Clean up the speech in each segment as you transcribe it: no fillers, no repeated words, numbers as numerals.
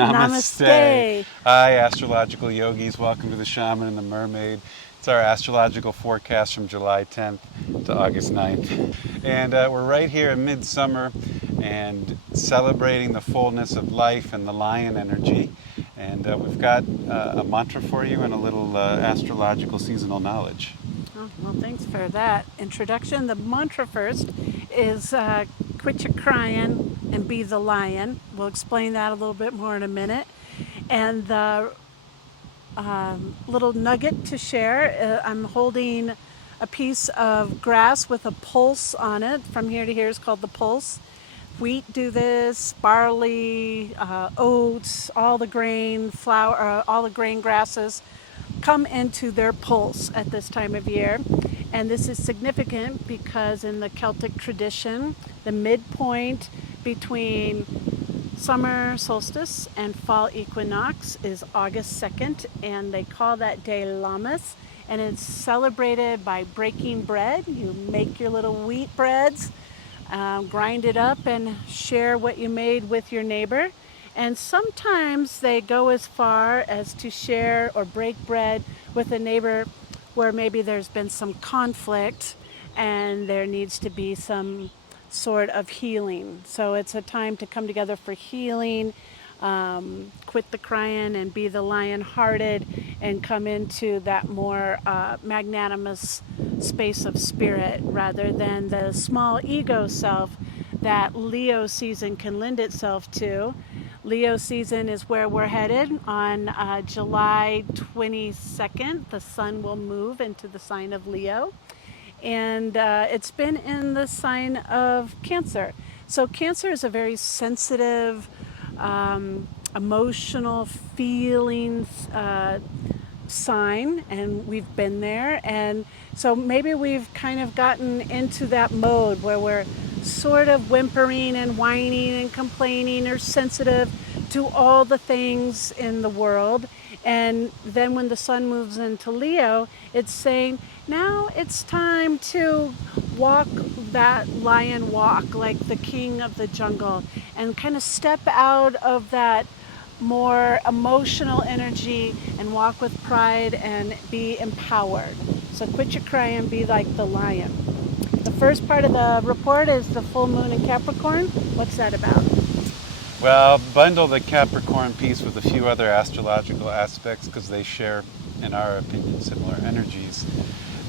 Namaste. Hi, astrological yogis. Welcome to the Shaman and the Mermaid. It's our astrological forecast from July 10th to August 9th. And we're right here in midsummer and celebrating the fullness of life and the lion energy. And we've got a mantra for you and a little astrological seasonal knowledge. Oh, well, thanks for that introduction. The mantra first is quit your crying and be the lion. We'll explain that a little bit more in a minute. And the little nugget to share, I'm holding a piece of grass with a pulse on it. From here to here is called the pulse. Wheat do this, barley, oats, all the grain, flour, all the grain grasses come into their pulse at this time of year. And this is significant because in the Celtic tradition, the midpoint between summer solstice and fall equinox is August 2nd, and they call that day Lammas, and it's celebrated by breaking bread. You make your little wheat breads, grind it up and share what you made with your neighbor. And sometimes they go as far as to share or break bread with a neighbor where maybe there's been some conflict and there needs to be some sort of healing. So it's a time to come together for healing, quit the crying and be the lion-hearted, and come into that more magnanimous space of spirit rather than the small ego self that Leo season can lend itself to. Leo season is where we're headed. On July 22nd, the sun will move into the sign of Leo. And it's been in the sign of Cancer. So Cancer is a very sensitive, emotional feelings sign, and we've been there. And so maybe we've kind of gotten into that mode where we're sort of whimpering and whining and complaining or sensitive to all the things in the world. And then when the sun moves into Leo, it's saying, now it's time to walk that lion walk like the king of the jungle and kind of step out of that more emotional energy and walk with pride and be empowered. So quit your crying and be like the lion. The first part of the report is the full moon in Capricorn. What's that about? Well, bundle the Capricorn piece with a few other astrological aspects because they share, in our opinion, similar energies.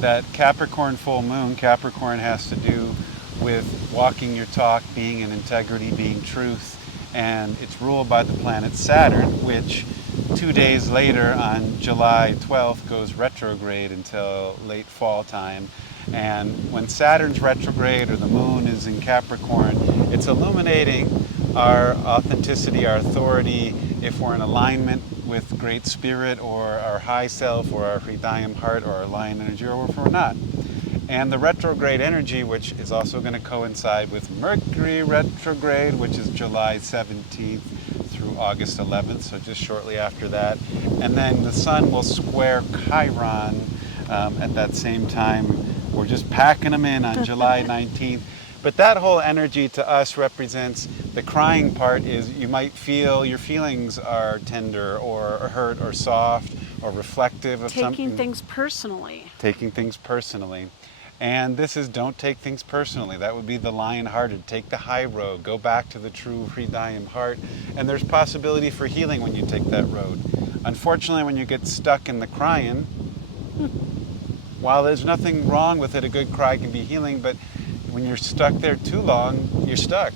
That Capricorn full moon, Capricorn has to do with walking your talk, being in integrity, being truth, and it's ruled by the planet Saturn, which 2 days later on July 12th goes retrograde until late fall time. And when Saturn's retrograde or the moon is in Capricorn, it's illuminating our authenticity, our authority, if we're in alignment with great spirit or our high self or our Hridayam heart or our lion energy, or if we're not. And the retrograde energy, which is also going to coincide with Mercury Retrograde, which is July 17th through August 11th, so just shortly after that. And then the sun will square Chiron at that same time. We're just packing them in on July 19th. But that whole energy to us represents the crying part is you might feel your feelings are tender or hurt or soft or reflective of something. Taking things personally. Taking things personally. And this is don't take things personally. That would be the lion-hearted. Take the high road. Go back to the true Hridayam heart. And there's possibility for healing when you take that road. Unfortunately, when you get stuck in the crying, while there's nothing wrong with it, a good cry can be healing, but when you're stuck there too long, you're stuck.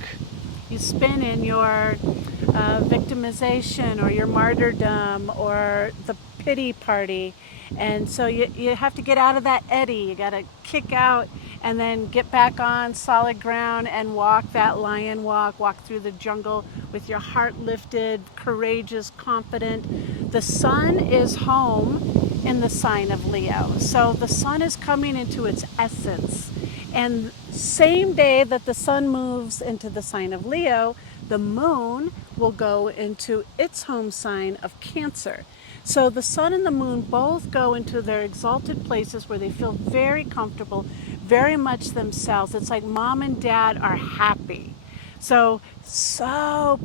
You spin in your victimization or your martyrdom or the pity party. And so you have to get out of that eddy. You got to kick out and then get back on solid ground and walk that lion walk through the jungle with your heart lifted, courageous, confident. The sun is home in the sign of Leo. So the sun is coming into its essence. And same day that the sun moves into the sign of Leo, the moon will go into its home sign of Cancer. So the sun and the moon both go into their exalted places where they feel very comfortable, very much themselves. It's like mom and dad are happy. So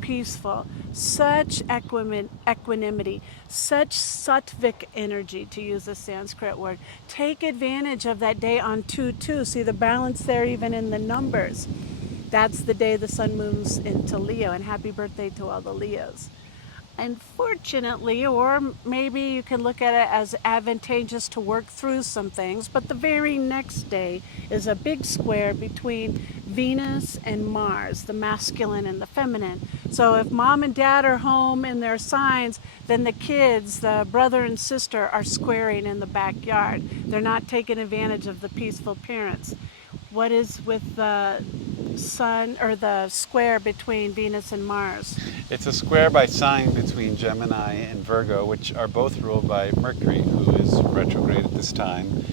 peaceful, such equanimity, such sattvic energy, to use a Sanskrit word. Take advantage of that day on 2/2. See the balance there even in the numbers. That's the day the sun moves into Leo, and happy birthday to all the Leos. Unfortunately, or maybe you can look at it as advantageous to work through some things, but the very next day is a big square between Venus and Mars, the masculine and the feminine. So if mom and dad are home in their signs, then the kids, the brother and sister, are squaring in the backyard. They're not taking advantage of the peaceful parents. What is with the sun or the square between Venus and Mars? It's a square by sign between Gemini and Virgo, which are both ruled by Mercury, who is retrograde at this time.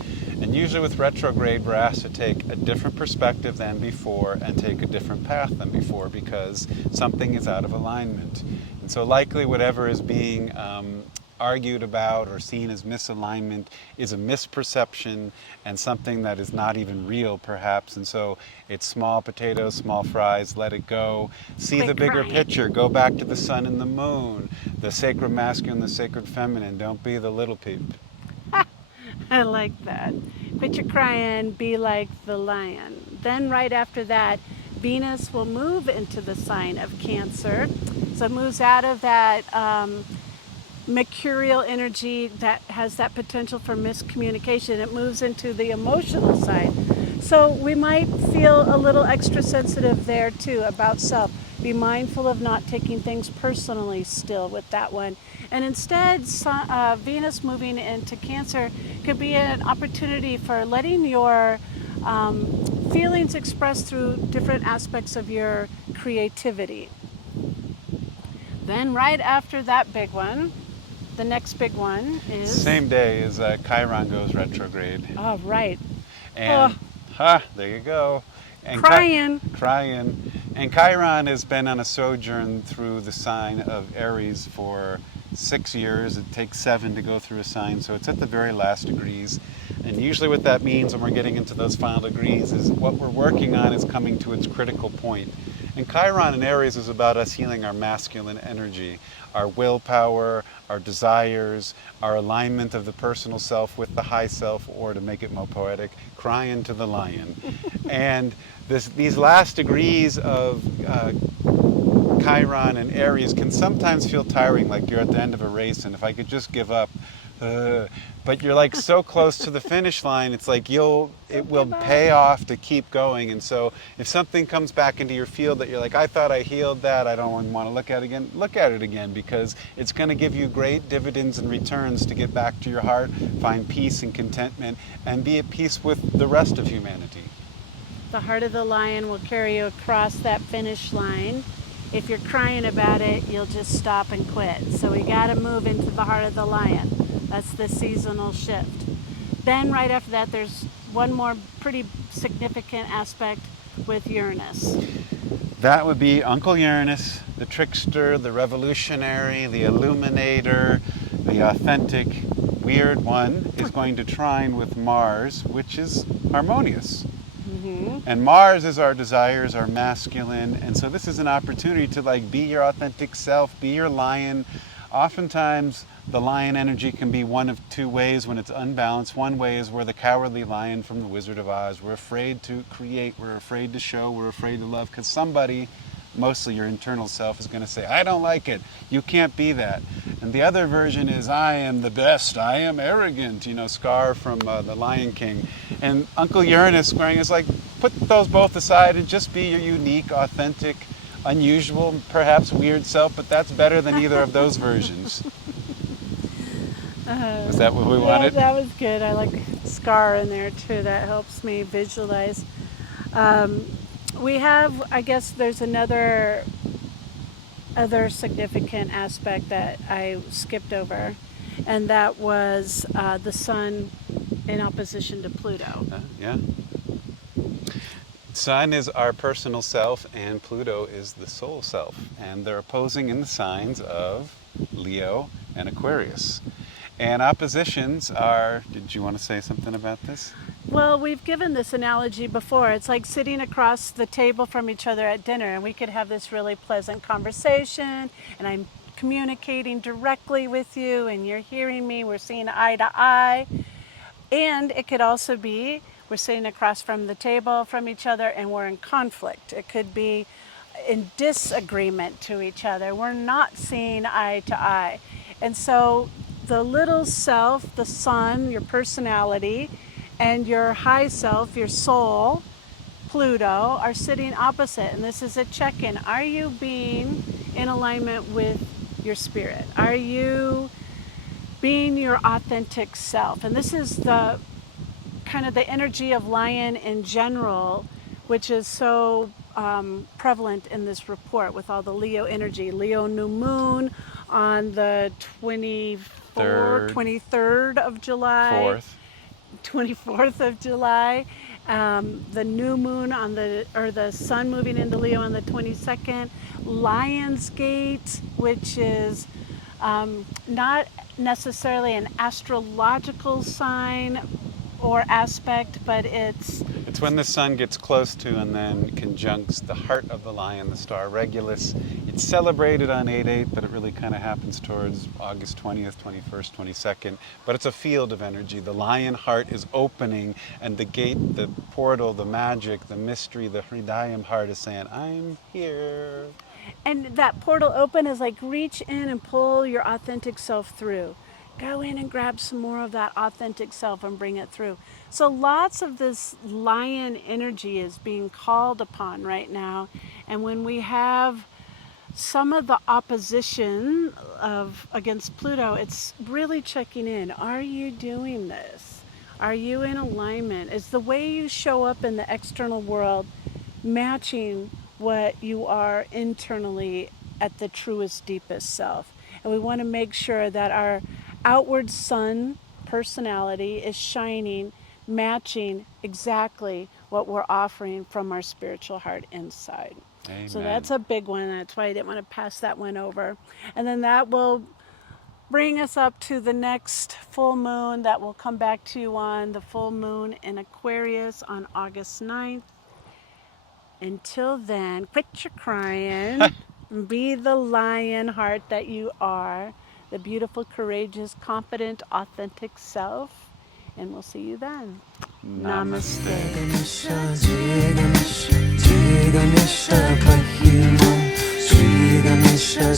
And usually with retrograde, we're asked to take a different perspective than before and take a different path than before because something is out of alignment. And so likely whatever is being argued about or seen as misalignment is a misperception and something that is not even real perhaps. And so it's small potatoes, small fries, let it go. See Quit the bigger crying. picture. Go back to the sun and the moon, the sacred masculine, the sacred feminine. Don't be the little peep. I like that. Quit your crying, be like the lion. Then right after that, Venus will move into the sign of Cancer. So it moves out of that mercurial energy that has that potential for miscommunication. It moves into the emotional side. So we might feel a little extra sensitive there too about self. Be mindful of not taking things personally still with that one. And instead, Venus moving into Cancer could be an opportunity for letting your feelings express through different aspects of your creativity. Then right after that big one, the next big one is... Same day as Chiron goes retrograde. Oh, right. And, there you go. And Cryin. Cryin. And Chiron has been on a sojourn through the sign of Aries for 6 years. It takes 7 to go through a sign, so it's at the very last degrees. And usually what that means when we're getting into those final degrees is what we're working on is coming to its critical point. And Chiron in Aries is about us healing our masculine energy, our willpower, our desires, our alignment of the personal self with the high self, or to make it more poetic, Cryin to the lion. And these last degrees of Chiron and Aries can sometimes feel tiring, like you're at the end of a race and if I could just give up. But you're like so close to the finish line, it's like it will pay off to keep going. And so if something comes back into your field that you're like, I thought I healed that, I don't want to look at it again, because it's going to give you great dividends and returns to get back to your heart, find peace and contentment, and be at peace with the rest of humanity. The heart of the lion will carry you across that finish line. If you're crying about it, you'll just stop and quit. So we got to move into the heart of the lion. That's the seasonal shift. Then right after that, there's one more pretty significant aspect with Uranus. That would be Uncle Uranus, the trickster, the revolutionary, the illuminator, the authentic, weird one, is going to trine with Mars, which is harmonious. And Mars is our desires, our masculine, and so this is an opportunity to be your authentic self, be your lion. Oftentimes the lion energy can be one of two ways when it's unbalanced. One way is we're the cowardly lion from the Wizard of Oz. We're afraid to create, we're afraid to show, we're afraid to love, because somebody, mostly your internal self, is going to say, I don't like it, you can't be that. And the other version is, I am the best, I am arrogant, Scar from the Lion King. And Uncle Uranus squaring is like, put those both aside and just be your unique, authentic, unusual, perhaps weird self, but that's better than either of those versions. Is that what we wanted? Yeah, that was good. I like Scar in there too. That helps me visualize. We have, I guess there's other significant aspect that I skipped over, and that was the sun in opposition to Pluto. Yeah. Sun is our personal self and Pluto is the soul self, and they're opposing in the signs of Leo and Aquarius. And oppositions are, did you want to say something about this? Well, we've given this analogy before. It's like sitting across the table from each other at dinner, and we could have this really pleasant conversation, and I'm communicating directly with you, and you're hearing me, we're seeing eye to eye. And it could also be we're sitting across from the table from each other and we're in conflict. It could be in disagreement to each other. We're not seeing eye to eye. And so the little self, the sun, your personality, and your high self, your soul, Pluto, are sitting opposite. And this is a check-in. Are you being in alignment with your spirit? Are you being your authentic self? And this is the kind of the energy of lion in general, which is so prevalent in this report with all the Leo energy. Leo new moon on the 23rd of July. 4th. 24th of July. The new moon the sun moving into Leo on the 22nd. Lionsgate, which is not necessarily an astrological sign or aspect, but it's when the sun gets close to and then conjuncts the heart of the lion, the star Regulus. It's celebrated on 8/8, but it really kind of happens towards August 20th, 21st, 22nd. But it's a field of energy. The lion heart is opening, and the gate, the portal, the magic, the mystery, the Hridayam heart is saying, I'm here. And that portal open is like reach in and pull your authentic self through. Go in and grab some more of that authentic self and bring it through. So lots of this lion energy is being called upon right now. And when we have some of the opposition against Pluto, it's really checking in. Are you doing this? Are you in alignment? Is the way you show up in the external world matching what you are internally at the truest, deepest self? And we want to make sure that our outward sun personality is shining, matching exactly what we're offering from our spiritual heart inside. Amen. So that's a big one. That's why I didn't want to pass that one over. And then that will bring us up to the next full moon that will come back to you on the full moon in Aquarius on August 9th. Until then, quit your crying. Be the lion heart that you are, the beautiful, courageous, confident, authentic self. And we'll see you then. Namaste. Shri Ganesha, Shri Ganesha,